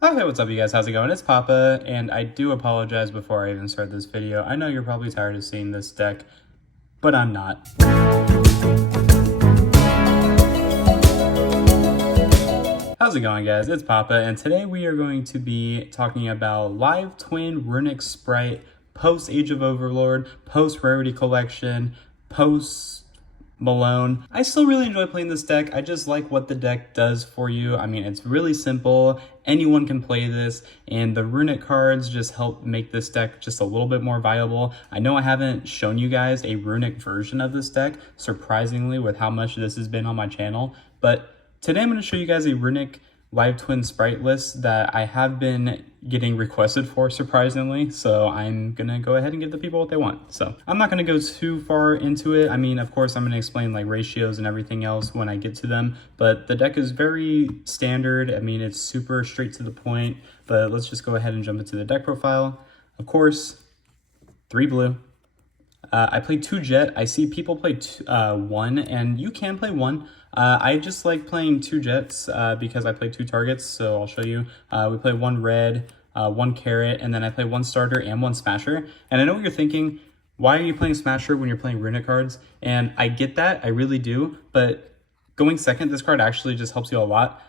Okay, what's up you guys? How's it going? It's Papa, and I do apologize before I even start this video. I know you're probably tired of seeing this deck, but I'm not. How's it going, guys? It's Papa, and today we are going to be talking about Live Twin Runick Spright, post Age of Overlord, post Rarity Collection, post Malone. I still really enjoy playing this deck. I just like what the deck does for you. I mean, it's really simple. Anyone can play this, and the Runick cards just help make this deck just a little bit more viable. I know I haven't shown you guys a Runick version of this deck, surprisingly, with how much this has been on my channel, but today I'm going to show you guys a Runick Live Twin Spright list that I have been getting requested for, surprisingly, so I'm gonna go ahead and give the people what they want. So I'm not gonna go too far into it. I mean, of course, I'm gonna explain like ratios and everything else when I get to them, but the deck is very standard. I mean, it's super straight to the point, but let's just go ahead and jump into the deck profile. Of course, 3 blue. I play 2 jet. I see people play 1, and you can play 1. I just like playing 2 jets because I play 2 targets, so I'll show you. We play 1 red, 1 carrot, and then I play 1 starter and 1 smasher. And I know what you're thinking, why are you playing smasher when you're playing Runick cards? And I get that, I really do, but going second, this card actually just helps you a lot.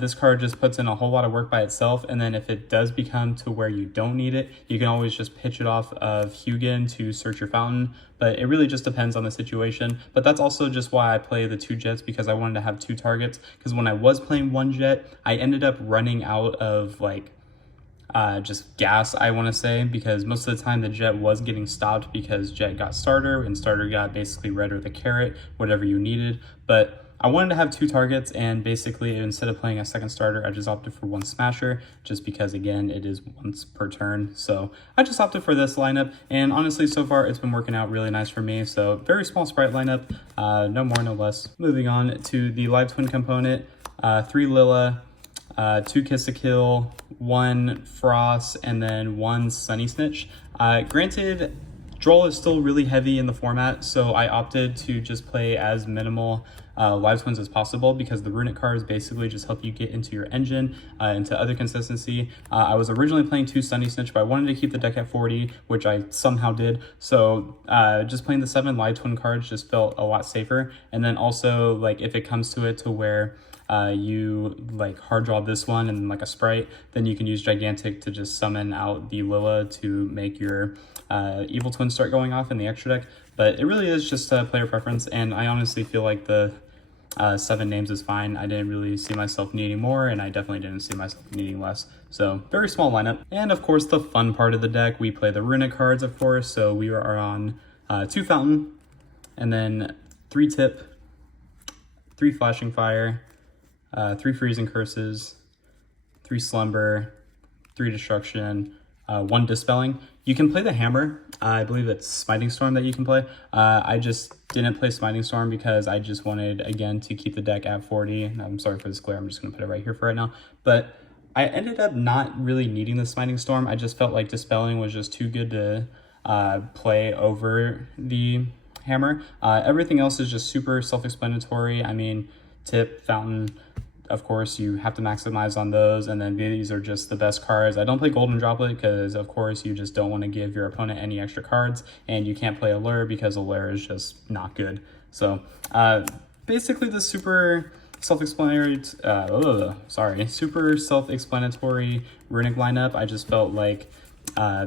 This card just puts in a whole lot of work by itself, and then if it does become to where you don't need it, you can always just pitch it off of Hugin to search your fountain, but it really just depends on the situation. But that's also just why I play the 2 jets, because I wanted to have 2 targets, because when I was playing 1 jet, I ended up running out of like just gas, I want to say, because most of the time the jet was getting stopped because jet got starter and starter got basically red or the carrot, whatever you needed. But I wanted to have 2 targets, and basically instead of playing a second starter, I just opted for 1 smasher, just because again it is once per turn. So I just opted for this lineup, and honestly so far it's been working out really nice for me. So very small Spright lineup, no more no less. Moving on to the Live Twin component, 3 Lilla, 2 Kiss a Kill, 1 Frost, and then 1 Sunny Snitch. Granted, Droll is still really heavy in the format, so I opted to just play as minimal Live Twins as possible, because the Runick cards basically just help you get into your engine, into other consistency. I was originally playing 2 Sunny Snitch, but I wanted to keep the deck at 40, which I somehow did. So just playing the 7 Live Twin cards just felt a lot safer. And then also, like, if it comes to it to where you like hard draw this one and like a Spright, then you can use Gigantic to just summon out the Lilla to make your Evil Twin start going off in the extra deck. But it really is just player preference, and I honestly feel like the 7 names is fine. I didn't really see myself needing more, and I definitely didn't see myself needing less. So very small lineup. And of course the fun part of the deck, we play the Runick cards, of course. So we are on 2 Fountain, and then 3 Tip, 3 Flashing Fire, 3 Freezing Curses, 3 Slumber, 3 Destruction, 1 Dispelling. You can play the Hammer. I believe it's Smiting Storm that you can play. I just didn't play Smiting Storm because I just wanted, again, to keep the deck at 40. I'm sorry for this glare. I'm just going to put it right here for right now. But I ended up not really needing the Smiting Storm. I just felt like Dispelling was just too good to play over the Hammer. Everything else is just super self-explanatory. I mean, Tip, Fountain, of course, you have to maximize on those, and then these are just the best cards. I don't play Golden Droplet because, of course, you just don't want to give your opponent any extra cards, and you can't play Allure because Allure is just not good. So, basically, the super self-explanatory, super self-explanatory Runick lineup. I just felt like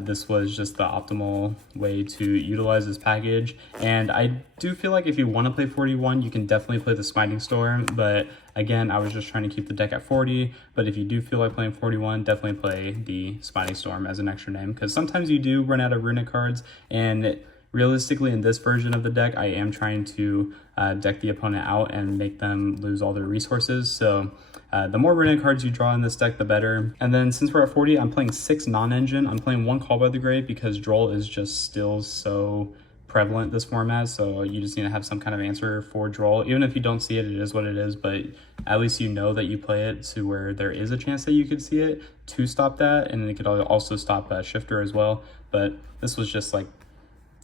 this was just the optimal way to utilize this package. And I do feel like if you want to play 41, you can definitely play the Smiting Storm, but again, I was just trying to keep the deck at 40. But if you do feel like playing 41, definitely play the Smiting Storm as an extra name, because sometimes you do run out of Runick cards, and realistically in this version of the deck, I am trying to deck the opponent out and make them lose all their resources. So the more Runick cards you draw in this deck, the better. And then since we're at 40, I'm playing 6 non-engine. I'm playing 1 Call by the Grave because Droll is just still so prevalent this format, so you just need to have some kind of answer for Droll. Even if you don't see it, it is what it is, but at least you know that you play it to where there is a chance that you could see it to stop that, and it could also stop Shifter as well. But this was just like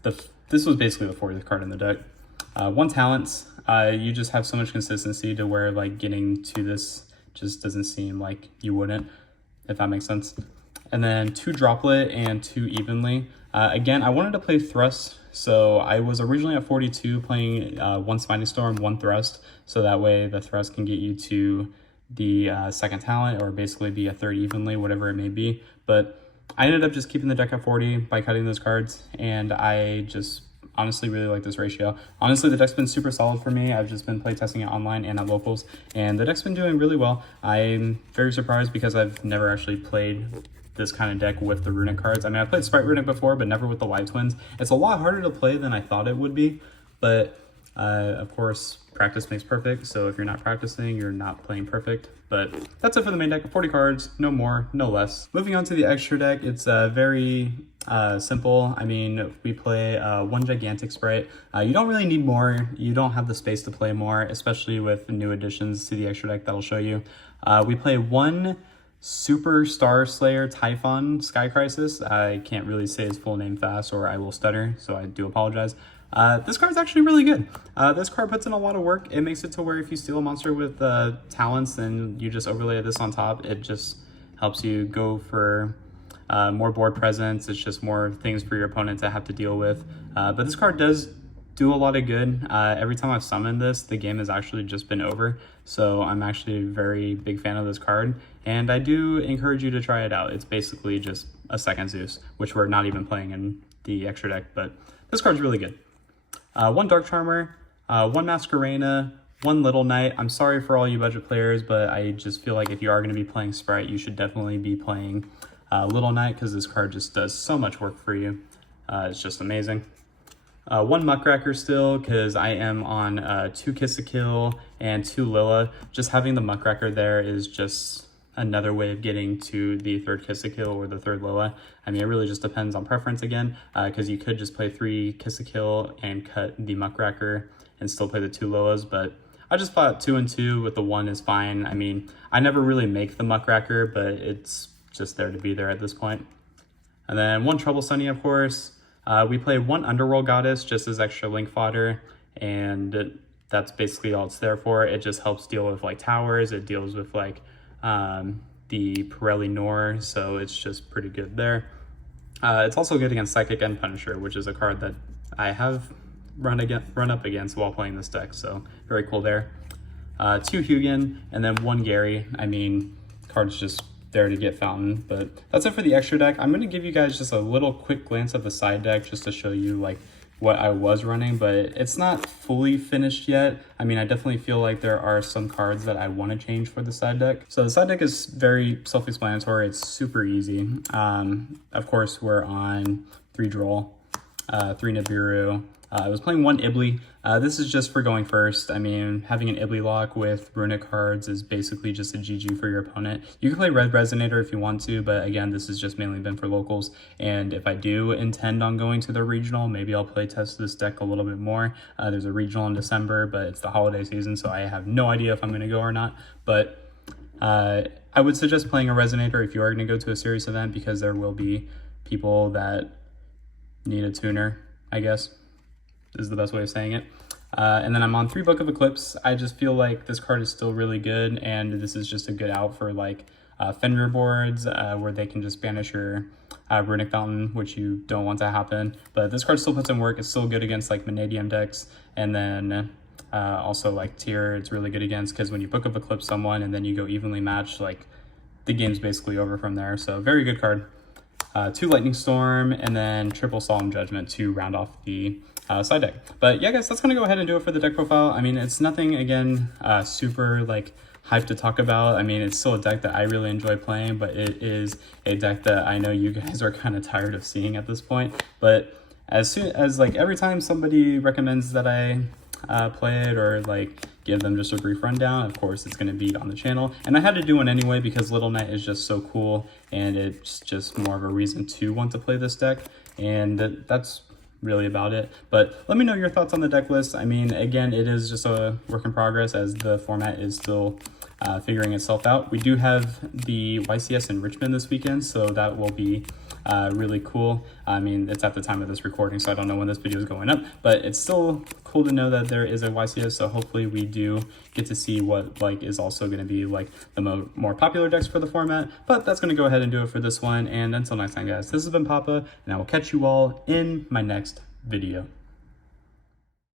this was basically the 40th card in the deck. 1 Talents, you just have so much consistency to where like getting to this just doesn't seem like you wouldn't. if that makes sense. And then 2 droplet and 2 evenly. Again, I wanted to play thrust, so I was originally at 42 playing 1 spiny storm, 1 thrust, so that way the thrust can get you to the second talent, or basically be a 3rd evenly, whatever it may be. But I ended up just keeping the deck at 40 by cutting those cards, and I just honestly really like this ratio. Honestly, the deck's been super solid for me. I've just been playtesting it online and at locals, and the deck's been doing really well. I'm very surprised because I've never actually played this kind of deck with the Runick cards. I mean, I played Spright Runick before, but never with the Live Twins. It's a lot harder to play than I thought it would be, but of course, practice makes perfect, so if you're not practicing, you're not playing perfect. But that's it for the main deck. 40 cards, no more, no less. Moving on to the extra deck, it's very simple. I mean, we play 1 gigantic Spright. You don't really need more. You don't have the space to play more, especially with new additions to the extra deck that I'll show you. We play 1 Super Star Slayer Typhon Sky Crisis. I can't really say his full name fast or I will stutter, so I do apologize. This card's actually really good. This card puts in a lot of work. It makes it to where if you steal a monster with talents, then you just overlay this on top. It just helps you go for more board presence. It's just more things for your opponent to have to deal with. But this card does do a lot of good. Every time I've summoned this, the game has actually just been over. So I'm actually a very big fan of this card, and I do encourage you to try it out. It's basically just a second Zeus, which we're not even playing in the extra deck, but this card's really good. 1 Dark Charmer, 1 Masquerena, 1 Little Knight. I'm sorry for all you budget players, but I just feel like if you are going to be playing Spright, you should definitely be playing Little Knight, because this card just does so much work for you. It's just amazing. 1 Muckracker still, because I am on 2 Kiss a Kill and 2 Lilla. Just having the Muckracker there is just another way of getting to the 3rd Kiss a Kill or the 3rd Lilla. I mean, it really just depends on preference again, because you could just play 3 Kiss a Kill and cut the Muckracker and still play the 2 Lillas, but I just thought 2 and 2 with the 1 is fine. I mean, I never really make the Muckracker, but it's just there to be there at this point. And then 1 Trouble Sunny, of course. We play 1 Underworld Goddess just as extra link fodder, and that's basically all it's there for. It just helps deal with like towers. It deals with like the Pirelli Nor, so it's just pretty good there. It's also good against Psychic and Punisher, which is a card that I have run up against while playing this deck, so very cool there. 2 Hugin, and then 1 Gary. I mean, card's just there to get fountain, but that's it for the extra deck. I'm going to give you guys just a little quick glance at the side deck just to show you like what I was running, but it's not fully finished yet. I mean, I definitely feel like there are some cards that I want to change for the side deck. So the side deck is very self-explanatory. It's super easy. Of course, we're on 3 Droll, 3 Nibiru. I was playing 1 Ibly. This is just for going first. I mean, having an Ibly lock with Runick cards is basically just a GG for your opponent. You can play Red Resonator if you want to, but again, this has just mainly been for locals. And if I do intend on going to the regional, maybe I'll play test this deck a little bit more. There's a regional in December, but it's the holiday season, so I have no idea if I'm going to go or not. But I would suggest playing a Resonator if you are going to go to a serious event, because there will be people that need a tuner, I guess is the best way of saying it. And then I'm on 3 Book of Eclipse. I just feel like this card is still really good, and this is just a good out for like Fenrir boards where they can just banish your Runick Fountain, which you don't want to happen. But this card still puts in work. It's still good against like Vanadium decks, and then also like Tier, it's really good against, because when you Book of Eclipse someone and then you go evenly matched, like the game's basically over from there. So very good card. 2 Lightning Storm, and then triple Solemn Judgment to round off the side deck. But yeah, guys, that's gonna go ahead and do it for the deck profile. I mean, it's nothing, again, super like hype to talk about. I mean, it's still a deck that I really enjoy playing, but it is a deck that I know you guys are kind of tired of seeing at this point. But as soon as like every time somebody recommends that I play it or like give them just a brief rundown, of course it's going to be on the channel, and I had to do one anyway because Little Knight is just so cool, and it's just more of a reason to want to play this deck, and that's really about it. But let me know your thoughts on the deck list. I mean, again, it is just a work in progress, as the format is still figuring itself out. We do have the YCS in Richmond this weekend, so that will be really cool. I mean, it's at the time of this recording, so I don't know when this video is going up, but it's still cool to know that there is a YCS, so hopefully we do get to see what like is also going to be like the more popular decks for the format. But that's going to go ahead and do it for this one, and until next time, guys, this has been Papa, and I will catch you all in my next video.